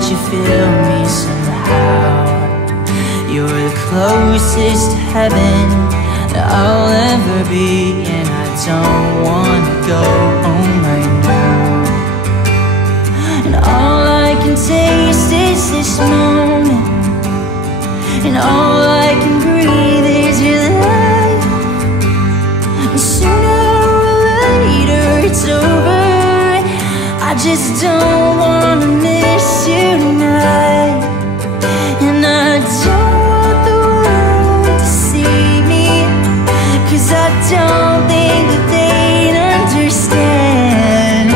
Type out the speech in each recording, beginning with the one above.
that you feel me somehow. You're the closest to heaven that I'll ever be, and I don't wanna go home right now. And all I can taste is this moment, and all I can breathe is your life. And sooner or later it's over. I just don't wanna miss you tonight. And I don't want the world to see me, 'cause I don't think that they'd understand.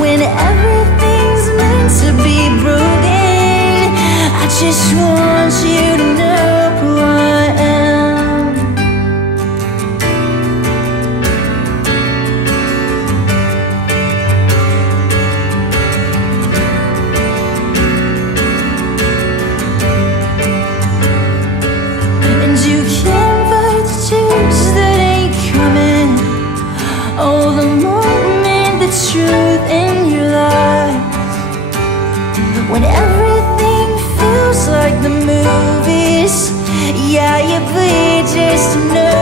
When everything's meant to be broken, I just want you to know who I am. And you can't fight the change that ain't coming. Oh, the moment, the truth in your life, when everything feels like the movies. Yeah, you bleed just to know